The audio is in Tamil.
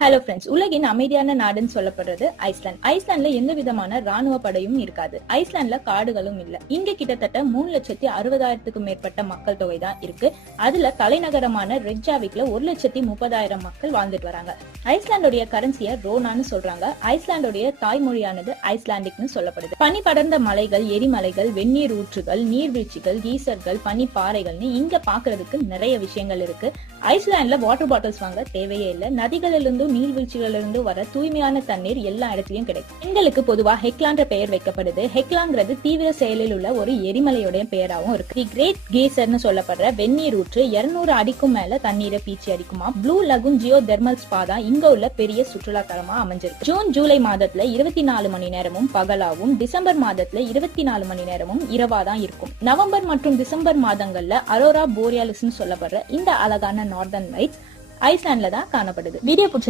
ஹலோ ஃப்ரெண்ட்ஸ், உலகின் அமைதியான நாடுன்னு சொல்லப்படுறது ஐஸ்லாந்து. ஐஸ்லாந்துல எந்த விதமான ராணுவ படையும் இருக்காது. ஐஸ்லாந்துல காடுகளும் இல்ல. இங்க கிட்டத்தட்ட 3,60,000க்கும் மேற்பட்ட மக்கள் தொகை தான் இருக்கு. அதுல தலைநகரமான ரெக்ஜாவிக்ல 1,30,000 மக்கள் வாழ்ந்துட்டு வராங்க. ஐஸ்லாந்துடைய கரன்சிய ரோனான்னு சொல்றாங்க. ஐஸ்லாந்துடைய தாய்மொழியானது ஐஸ்லாண்டிக்னு சொல்லப்படுது. பனி படர்ந்த மலைகள், எரிமலைகள், வெந்நீர் ஊற்றுகள், நீர்வீழ்ச்சிகள், கீசர்கள், பனி பாறைகள்னு இங்க பாக்குறதுக்கு நிறைய விஷயங்கள் இருக்கு. ஐஸ்லாந்துல வாட்டர் பாட்டில்ஸ் வாங்க தேவையே இல்லை. நதிகளிலிருந்து நீர்வீழ்ச்சிகளிலிருந்து வர தூய்மையான தண்ணீர் எல்லா இடத்திலும் கிடைக்கும். பெண்களுக்கு பொதுவா ஹெக்லான்ற பெயர் வைக்கப்படுது. ஹெக்லாங்கிறது தீவிர செயலில் உள்ள ஒரு எரிமலையுடைய பெயராகவும் இருக்கு. தி கிரேட் கீசர்னு சொல்லப்படுற வெந்நீர் ஊற்று 200 அடிக்கும் மேல தண்ணீரை பீச்சி அடிக்குமா. Blue lagoon geothermal spa தான் இங்க உள்ள பெரிய சுற்றுலா தலமா அமைஞ்சிருக்கு. ஜூன் ஜூலை மாதத்துல 24 மணி நேரமும் பகலாவும், டிசம்பர் மாதத்துல 24 மணி நேரமும் இரவா தான் இருக்கும். நவம்பர் மற்றும் டிசம்பர் மாதங்கள்ல அரோரா போரியாலிஸ் சொல்லப்படுற இந்த அழகான நார்தர்ன் லைட்ஸ் ஐஸ்லாந்துல தான் காணப்படுது. வீடியோ பிடிச்சிருந்தா